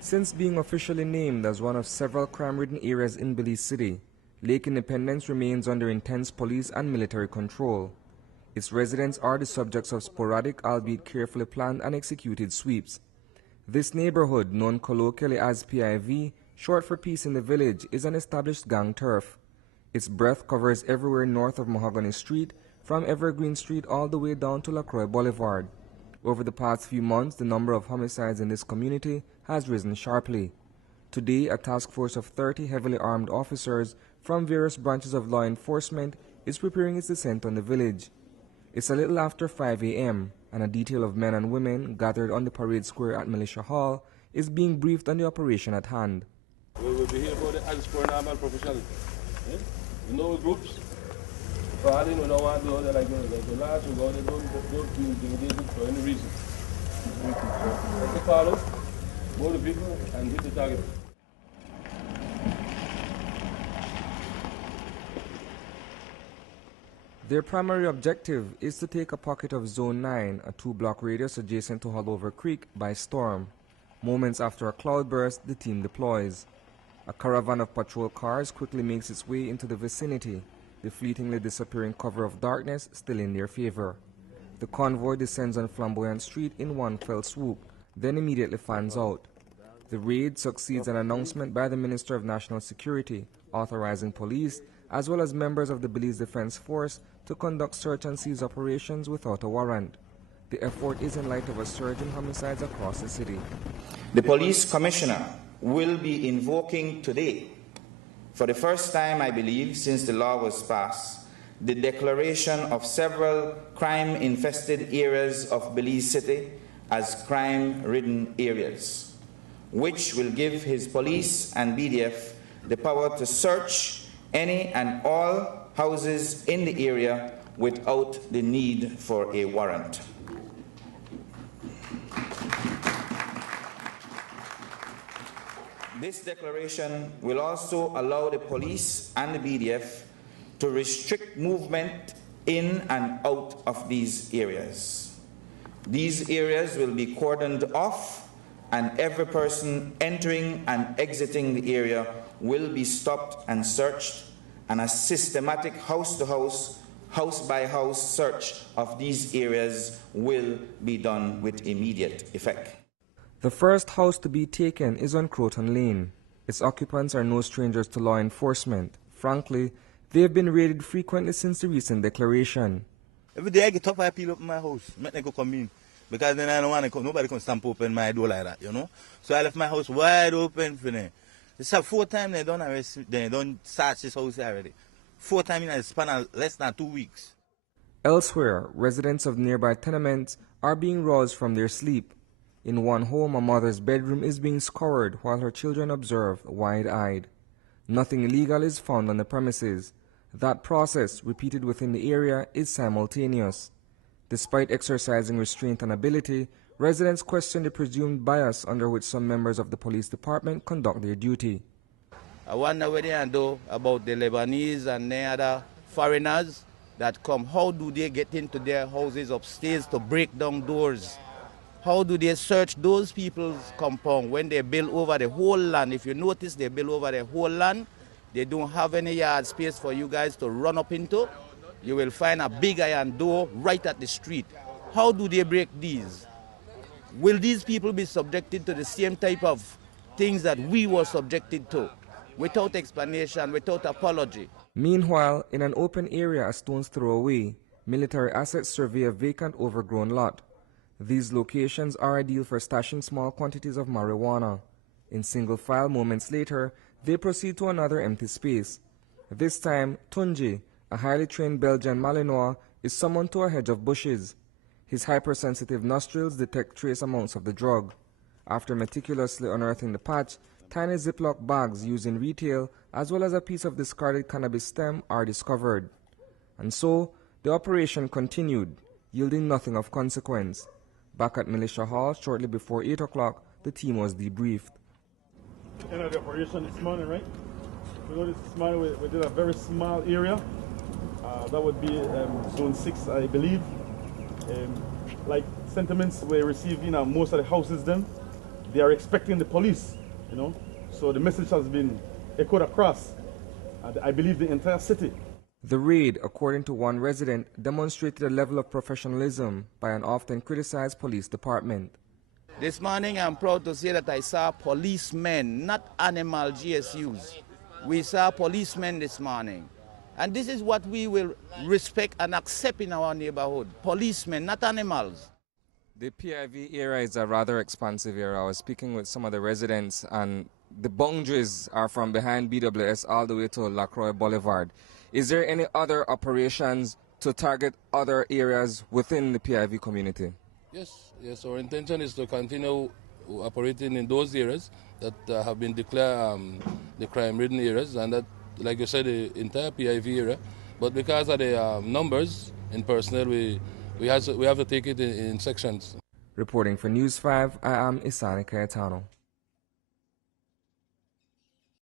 Since being officially named as one of several crime-ridden areas in Belize City, Lake Independence remains under intense police and military control. Its residents are the subjects of sporadic, albeit carefully planned and executed sweeps. This neighborhood, known colloquially as P.I.V, short for Peace in the Village, is an established gang turf. Its breadth covers everywhere north of Mahogany Street, from Evergreen Street all the way down to LaCroix Boulevard. Over the past few months, the number of homicides in this community has risen sharply. Today, a task force of 30 heavily armed officers from various branches of law enforcement is preparing its descent on the village. It's a little after 5 a.m., and a detail of men and women gathered on the parade square at Militia Hall is being briefed on the operation at hand. We will be here for the as for normal professionals. You know groups? Falling, we don't want to do that like the last, we don't engage it for any reason. Let the follow, go to people, and hit the target. Their primary objective is to take a pocket of Zone 9, a 2-block radius adjacent to Hollover Creek, by storm. Moments after a cloudburst, the team deploys. A caravan of patrol cars quickly makes its way into the vicinity, the fleetingly disappearing cover of darkness still in their favor. The convoy descends on Flamboyant Street in one fell swoop, then immediately fans out. The raid succeeds an announcement by the Minister of National Security, authorizing police, as well as members of the Belize Defense Force, to conduct search and seize operations without a warrant. The effort is in light of a surge in homicides across the city. The police commissioner will be invoking today, for the first time, I believe, since the law was passed, the declaration of several crime-infested areas of Belize City as crime-ridden areas, which will give his police and B.D.F the power to search any and all houses in the area without the need for a warrant. This declaration will also allow the police and the B.D.F to restrict movement in and out of these areas. These areas will be cordoned off, and every person entering and exiting the area will be stopped and searched, and a systematic house-to-house, house-by-house search of these areas will be done with immediate effect. The first house to be taken is on Croton Lane. Its occupants are no strangers to law enforcement. Frankly, they have been raided frequently since the recent declaration. Every day I get up, I peel up my house, make them go come in. Because then I don't want to come, nobody can stamp open my door like that, you know. So I left my house wide open for them. It's 4 times they don't search this house already. 4 times in a span of less than 2 weeks. Elsewhere, residents of nearby tenements are being roused from their sleep. In one home, a mother's bedroom is being scoured while her children observe, wide-eyed. Nothing illegal is found on the premises. That process, repeated within the area, is simultaneous. Despite exercising restraint and ability, residents question the presumed bias under which some members of the police department conduct their duty. I wonder what they do about the Lebanese and the other foreigners that come. How do they get into their houses upstairs to break down doors? How do they search those people's compound when they build over the whole land? If you notice, they build over the whole land. They don't have any yard space for you guys to run up into. You will find a big iron door right at the street. How do they break these? Will these people be subjected to the same type of things that we were subjected to, without explanation, without apology? Meanwhile, in an open area a stone's throw away, military assets survey a vacant, overgrown lot. These locations are ideal for stashing small quantities of marijuana. In single file, moments later, they proceed to another empty space. This time, Tunji, a highly trained Belgian Malinois, is summoned to a hedge of bushes. His hypersensitive nostrils detect trace amounts of the drug. After meticulously unearthing the patch, tiny Ziploc bags used in retail, as well as a piece of discarded cannabis stem, are discovered. And so, the operation continued, yielding nothing of consequence. Back at Militia Hall, shortly before 8 o'clock, the team was debriefed. End of the operation this morning, right? We noticed this morning we did a very small area. That would be Zone 6, I believe. Like sentiments we received in most of the houses then. they are expecting the police, you know. So the message has been echoed across, I believe, the entire city. The raid, according to one resident, demonstrated a level of professionalism by an often criticized police department. This morning I'm proud to say that I saw policemen, not animal GSUs. We saw policemen this morning. And this is what we will respect and accept in our neighborhood. Policemen, not animals. The P.I.V area is a rather expansive area. I was speaking with some of the residents, and the boundaries are from behind BWS all the way to Lacroix Boulevard. Is there any other operations to target other areas within the P.I.V community? Yes, our intention is to continue operating in those areas that have been declared the crime-ridden areas, and that, like you said, the entire P.I.V area. But because of the numbers in personnel, we have to take it in sections. Reporting for News 5, I am Isani Cayetano.